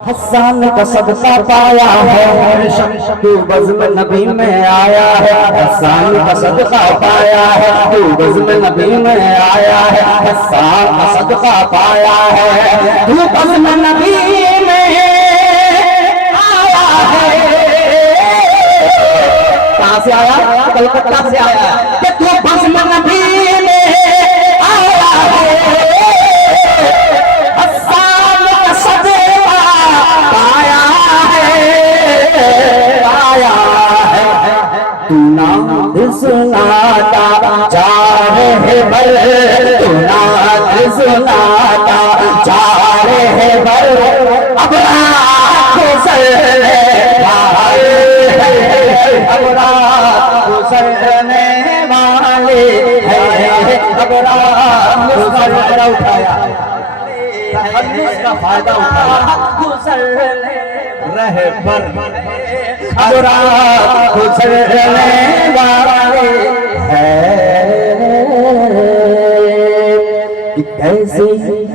हसन का सदका पाया है, तू बज़्म नबी में आया है। हसन का सदका पाया है, तू बज़्म नबी में आया है। हसन का सदका पाया है, तू बज़्म नबी में आया है। कहाँ से आया? कलकत्ता से आया कि तू बज़्म नबी में आया है। तू नाम सुनाता जा रहे बल, तू नाम सुनाता जा रहे बल। अब रात गुजरने वाले, अब रात गुजरने वाले हैं, अब रात गुजरने उठाया का फायदा उठाया गुजरने रहे पर अब रात गुजरने वाले हैं। कैसी